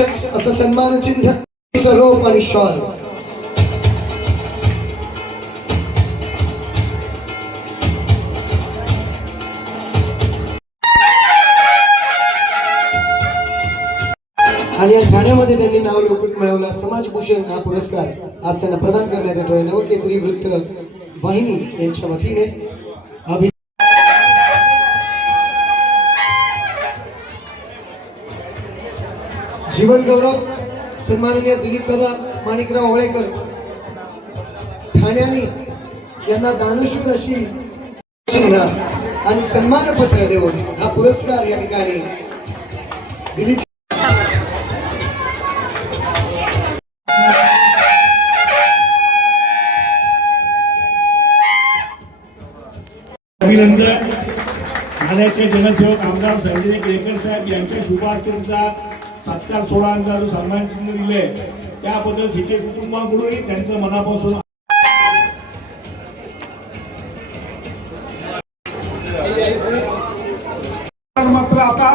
आकर्षक असं सन्मान चिन्ह रोप आणि शॉल. आणि या ठाण्यामध्ये त्यांनी नावलौकिक मिळवला समाजभूषण हा पुरस्कार आज त्यांना प्रदान करण्यात येतोय नवकेसरी वृत्त वाहिनी यांच्या वतीने जीवन गौरव सन्माननीय दिलीप माणिकराव होळेकर. ठाण्याने यांना दानशूर अशी चिन्ह आणि सन्मानपत्र देऊन हा पुरस्कार या ठिकाणी दिलीप अभिनंदन. ठाण्याचे जनसेवक आमदार संजय केळकर साहेब यांच्या शुभ सत्कार सोहळ्यांचा जो सन्मान चिन्ह दिले त्याबद्दल ठिके कुटुंबाकडूनही त्यांचं मनापासून मात्र आता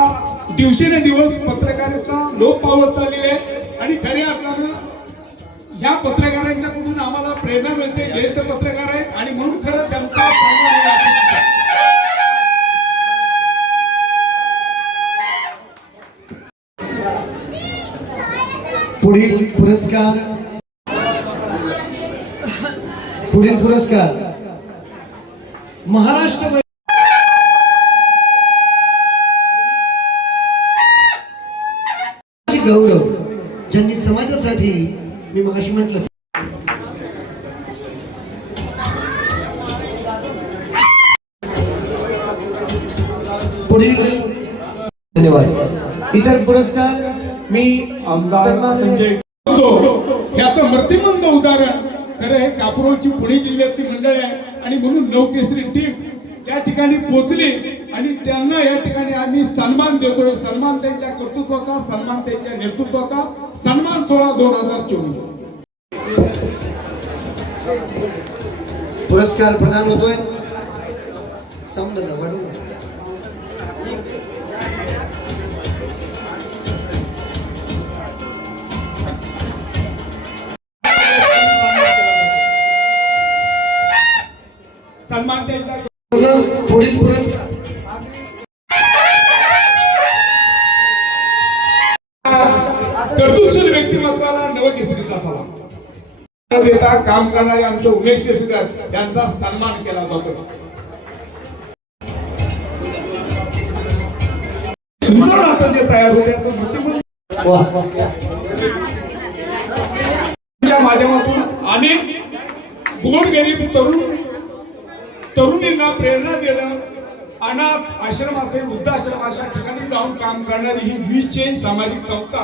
दिवसेंदिवस पत्रकारिता लोप पावत चालली आहे आणि खऱ्या अर्थानं या पत्रकारांच्याकडून आम्हाला प्रेरणा मिळते ज्येष्ठ पत्रकार पुढील पुरस्कार महाराष्ट्र गौरव ज्यांनी समाजासाठी मी मगाशी म्हटलं पुढील धन्यवाद. इतर पुरस्कार मी आमदार ह्याचं मर्तिमंद उदाहरण. खरं हे कापरोची पुणे जिल्ह्यातली मंडळ आहे आणि म्हणून नवकेसरी टीम त्या ठिकाणी पोचली आणि त्यांना या ठिकाणी आम्ही सन्मान देतोय. सन्मान त्यांच्या कर्तृत्वाचा सन्मान त्यांच्या नेतृत्वाचा. सन्मान सोहळा दोन हजार चोवीस. पुरस्कार प्रदान होतोय. सन्मान त्यांच्या पुढील पुरस्कार. कर्तृत्वशील व्यक्तिमत्वाला नवकेसरीचा सलाम. देता काम करणारे आमचे उमेश केसकर यांचा सन्मान केला जातो. सुंदर आता जे तयार होते त्याचं माध्यमातून अनेक गोरगरीब तरुण तरुणींना प्रेरणा देणं अनाथ आश्रम असेल वृद्धाश्रम अशा ठिकाणी जाऊन काम करणारी ही वी चेंज सामाजिक संस्था.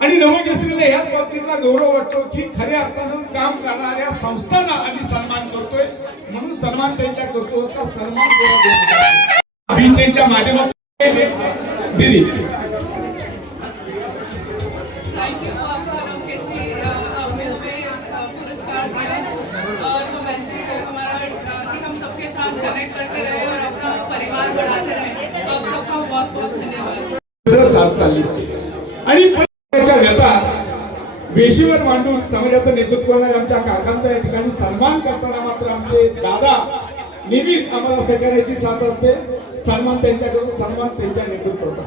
आणि नवकेसरीला याच बाबतीचा गौरव वाटतो की खऱ्या अर्थानं काम करणाऱ्या संस्थांना आम्ही सन्मान करतोय. म्हणून सन्मान त्यांच्या करतो सन्मान वी चेंजच्या माध्यमातून दिली. कनेक्ट करते रहे और अपना परिवार बढ़ाते रहे। तो आप सबका बहुत बहुत धन्यवाद। खरंच आज चालली आणि व्यथा वेशीवर मांडून समाजाचं नेतृत्व आमच्या काकांचा या ठिकाणी सन्मान करताना मात्र आमचे दादा नेहमीच आम्हाला सहकार्याची साथ असते. सन्मान त्यांच्याकडून सन्मान त्यांच्या नेतृत्वाचा.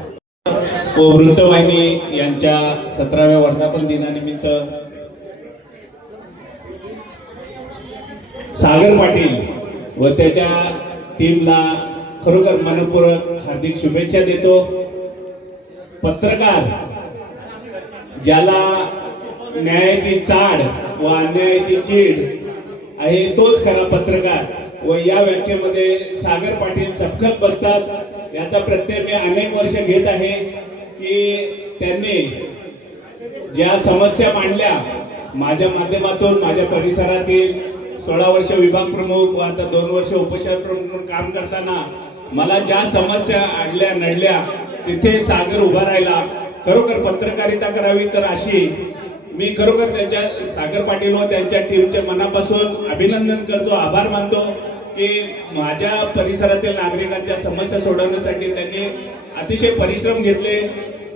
वृत्तवाहिनी यांच्या सतराव्या वर्धापन दिनानिमित्त सागर पाटील व त्याच्या टीमला खरोखर मनपूर्वक हार्दिक शुभेच्छा देतो. पत्रकार ज्याला न्यायाची चाड व अन्यायाची चीड आहे तोच खरा पत्रकार व या व्याख्येमध्ये सागर पाटील चपखल बसतात. याचा प्रत्यय मी अनेक वर्ष घेत आहे की त्यांनी ज्या समस्या मांडल्या माझ्या माध्यमातून माझ्या परिसरातील सोळा वर्ष विभाग प्रमुख व आता दोन वर्ष उपचार प्रमुख म्हणून काम करताना मला ज्या समस्या आणल्या नडल्या तिथे सागर उभा राहिला. खरोखर पत्रकारिता करावी तर अशी मी खरोखर त्यांच्या सागर पाटील व त्यांच्या टीमच्या मनापासून अभिनंदन करतो आभार मानतो की माझ्या परिसरातील नागरिकांच्या समस्या सोडवण्यासाठी त्यांनी अतिशय परिश्रम घेतले.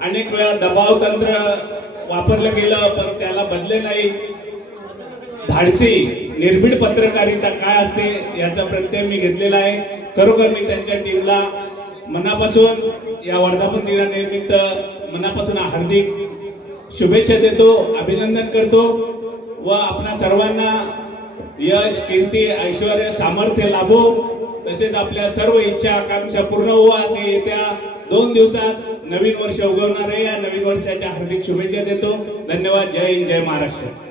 अनेक वेळा दबाव तंत्र वापरलं गेलं पण त्याला बदले नाही. धाडसी निर्भीड पत्रकारिता काय असते याचा प्रत्यय मी घेतलेला आहे. खरोखर मी त्यांच्या टीमला मनापासून या वर्धापन दिनानिमित्त मनापासून हार्दिक शुभेच्छा देतो अभिनंदन करतो व आपणा सर्वांना यश कीर्ती ऐश्वर सामर्थ्य लाभो. तसेच आपल्या सर्व इच्छा आकांक्षा पूर्ण होवा असे येत्या दोन दिवसात नवीन वर्ष उगवणार आहे. या नवीन वर्षाच्या हार्दिक शुभेच्छा देतो. धन्यवाद. जय हिंद जय महाराष्ट्र.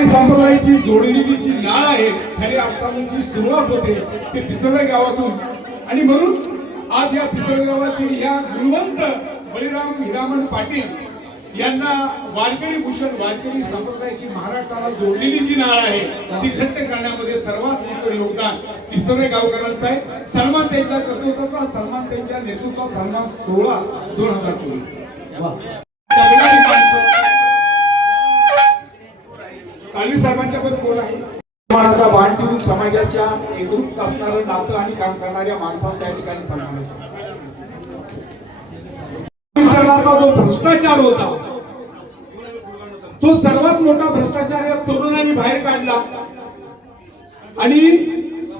संप्रदायाची जोडलेली जी नाळ आहे खरी अर्थाने सुरुवात होते ते पिसर्वे गावातून. आणि म्हणून आज या पिसर्वे गावातील या गुणवंत बळीराम हिरामन पाटील यांना वारकरी भूषण वारकरी संप्रदायाची महाराष्ट्राला जोडलेली जी नाळ आहे. ती घट्ट करण्यामध्ये सर्वात मोठं योगदान पिसर्वे गावकरांचं आहे. सन्मान त्यांच्या कर्तृत्वाचा सन्मान त्यांच्या नेतृत्वा सन्मान सोळा दोन हजार चोवीस. कोण आहे? समानाचा भान ठेवून समाजाच्या एकरूप असणारं नातं आणि काम करणाऱ्या माणसांचा या ठिकाणी सन्मान जो भ्रष्टाचार होता तो सर्वात मोठा भ्रष्टाचार या तरुणांनी बाहेर काढला. आणि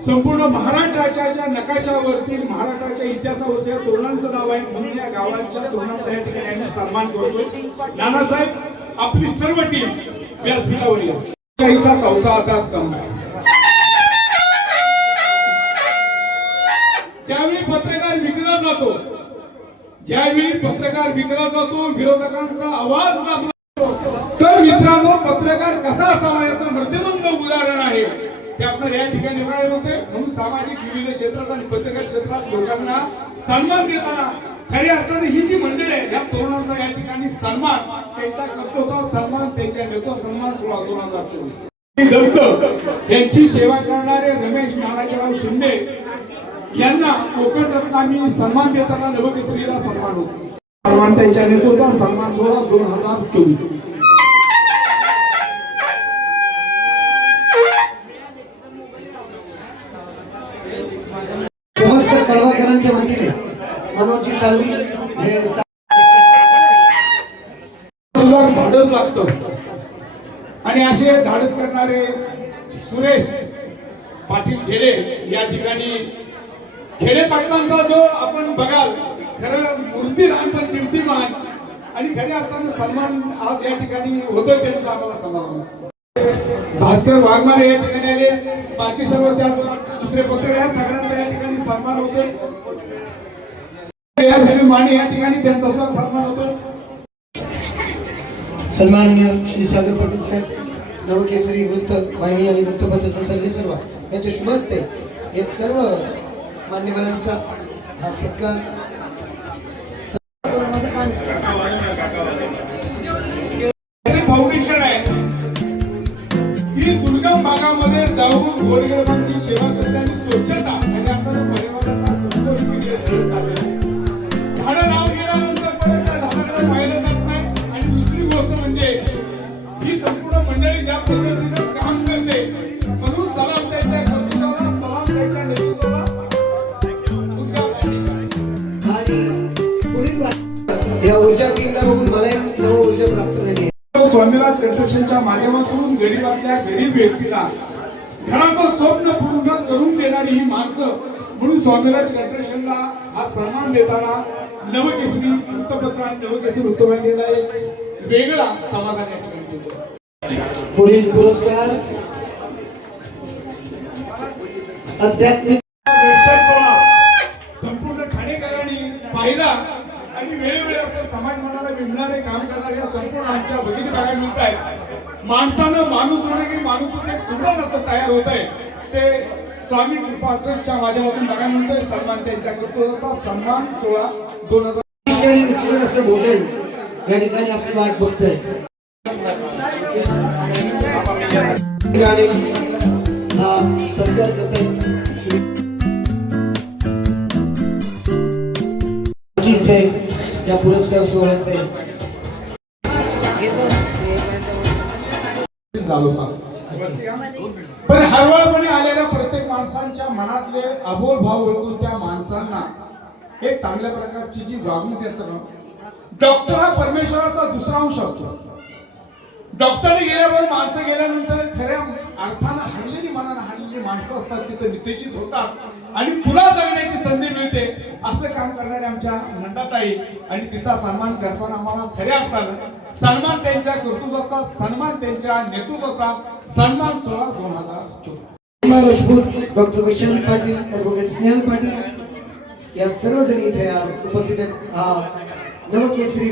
संपूर्ण महाराष्ट्राच्या ज्या नकाशावरती महाराष्ट्राच्या इतिहासावरती या तरुणांचं नाव आहे म्हणून या गावांच्या तरुणांचा या ठिकाणी आम्ही सन्मान करतोय. नानासाहेब आपली सर्व टीम व्यासपीठावर या. शाहीचा चौथा आधारस्तंभ आहे. ज्यावेळी पत्रकार विकला जातो ज्यावेळी पत्रकार विकला जातो विरोधकांचा आवाज दाबला तर मित्रांनो पत्रकार कसा असावा याचं मध्यमंद उदाहरण आहे. ते आपण या ठिकाणी बघायला होते म्हणून सामाजिक विविध क्षेत्रात आणि पत्रकार क्षेत्रात लोकांना सन्मान देताना खऱ्या अर्थाने ही जी मंडळी आहे या तरुणांचा या ठिकाणी सन्मान. त्यांच्या कर्तृत्वाचा सन्मान त्यांच्या नेतृत्व सन्मान सोळा दोन हजार चोवीस. दत्त यांची सेवा करणारे रमेश नारायणराव शिंदे यांना कोकण रत्नांनी सन्मान देताना नवकेसरीला सन्मान होतो. सन्मान त्यांच्या नेतृत्वात सन्मान सोहळा दोन हजार चोवीस. असणारे सुरेश पाटील खेडे या ठिकाणी. खेडे पाटलांचा जो आपण बघाल खरं मूर्ती लहानपण कीर्तिमान आणि खऱ्या अर्थानं सन्मान आज या ठिकाणी होतोय त्यांचा आम्हाला समाधान भास्कर वाघमारे या ठिकाणी आले. बाकी सर्व त्या दुसरे पत्र या सगळ्यांचा या ठिकाणी सन्मान होतोय. माने या ठिकाणी त्यांचा सन्मान होतोय. सन्माननीय श्री सागर पाटील साहेब. नवकेसरी वृत्त वाहिनी आणि वृत्तपत्राचा सर्वे सर्व यांचे शुभ असते हे सर्व मान्यवरांचा हा सत्कार. फाउंडेशन आहे. की दुर्गम भागामध्ये जाऊन गोरगरिबांची सेवा करते स्वच्छता कन्स्ट्रक्शनच्या माध्यमातून गरीबातल्या गरीब व्यक्तीला घराचं स्वप्न पूर्ण करून देणारी ही माणसं म्हणून स्वामीराज कन्स्ट्रक्शनला हा सन्मान देताना नवकेसरी वृत्तपत्र आणि नवकेसरी वृत्तवाहिनीला एक वेगळा समाधान या ठिकाणी पुढील पुरस्कार आध्यात्मिक संपूर्ण ठाणेकरांनी पाहिला आणि वेळोवेळी असं समाज मनाला विंबणारे काम करणारे या संपूर्ण आमच्या भगिनी बघायला मिळत आहेत माणसानं माणूस जोडे की माणूस एक सुंदर तयार होत आहे. ते स्वामी कृपा ट्रस्टच्या माध्यमातून बघायला सन्मान त्यांच्या कर्तृत्वाचा सन्मान सोळा दोन हजार असं भोजन या ठिकाणी आपली वाट बघतंय. हा सत्कार करताय. या पुरस्कार सोहळ्याचे. चालवतात. पण हळवळपणे आलेल्या प्रत्येक माणसांच्या मनातले अबोल भाव ओळखून त्या माणसांना एक चांगल्या प्रकारची जी वागणूक द्यायचं डॉक्टर हा परमेश्वरा डॉक्टरने गेल्यावर माणसं गेल्यानंतर खऱ्या अर्थानं हरलेली मनानं हरलेली माणसं असतात तिथे नितेजित होतात. आणि पुन्हा जगण्याची संधी मिळते. असं काम करणारे आमच्या नंदाताई आणि तिचा सन्मान करताना आम्हाला खऱ्या अर्थानं सन्मान त्यांच्या कर्तृत्वाचा सन्मान त्यांच्या नेतृत्वाचा सन्मान सोहळा दोन हजार चोवीस राजपूत डॉक्टर वैशाली पाटील ॲडव्होकेट स्नेहल पाटील या सर्वजणी इथे आज उपस्थित आहेत. नवकेसरी